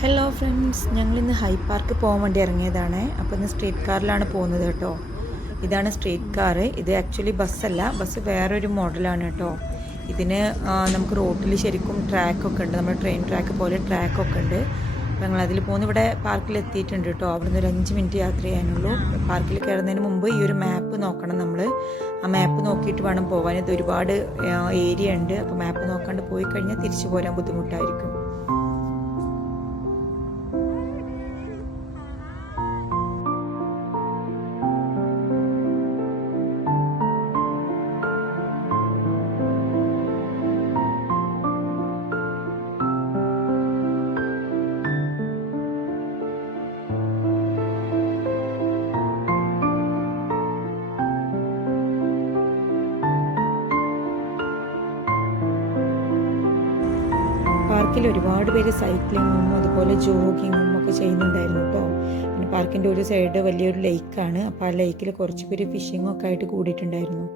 Hello friends, ഞങ്ങളിന്ന് high park പോകാൻ വേണ്ടി ഇറങ്ങിയതാണ്. അപ്പോൾ ഇന്ന് സ്ട്രീറ്റ് കാറിലാണ് പോകുന്നത് കേട്ടോ. ഇതാണ് സ്ട്രീറ്റ് കാറ്. ഇത് ആക്ച്വലി ബസ്സല്ല, ബസ് വേറൊരു മോഡലാണ് കേട്ടോ. ഇതിന് നമുക്ക് റോട്ടിൽ ശരിക്കും ട്രാക്കൊക്കെ ഉണ്ട്, നമ്മുടെ ട്രെയിൻ ട്രാക്ക് പോലെ ട്രാക്കൊക്കെ ഉണ്ട്. അപ്പോൾ ഞങ്ങൾ അതിൽ പോകുന്ന ഇവിടെ പാർക്കിൽ എത്തിയിട്ടുണ്ട് കേട്ടോ. അവിടെ നിന്ന് ഒരു 5 മിനിറ്റ് യാത്ര ചെയ്യാനുള്ളൂ. പാർക്കിൽ കയറുന്നതിന് മുമ്പ് ഈ ഒരു മാപ്പ് നോക്കണം നമ്മൾ. ആ മാപ്പ് നോക്കിയിട്ട് വേണം പോകാൻ. ഇത് ഒരുപാട് ഏരിയ ഉണ്ട്. അപ്പോൾ മാപ്പ് നോക്കാണ്ട് പോയി കഴിഞ്ഞാൽ തിരിച്ചു പോരാൻ ബുദ്ധിമുട്ടായിരിക്കും. പാർക്കിൽ ഒരുപാട് പേര് സൈക്ലിങ്ങും അതുപോലെ ജോഗിങ്ങും ഒക്കെ ചെയ്യുന്നുണ്ടായിരുന്നു കേട്ടോ. പിന്നെ പാർക്കിൻ്റെ ഒരു സൈഡ് വലിയൊരു ലേക്കാണ്. അപ്പോൾ ആ ലേക്കിൽ കുറച്ച് പേര് ഫിഷിങ്ങും ഒക്കെ ആയിട്ട് കൂടിയിട്ടുണ്ടായിരുന്നു.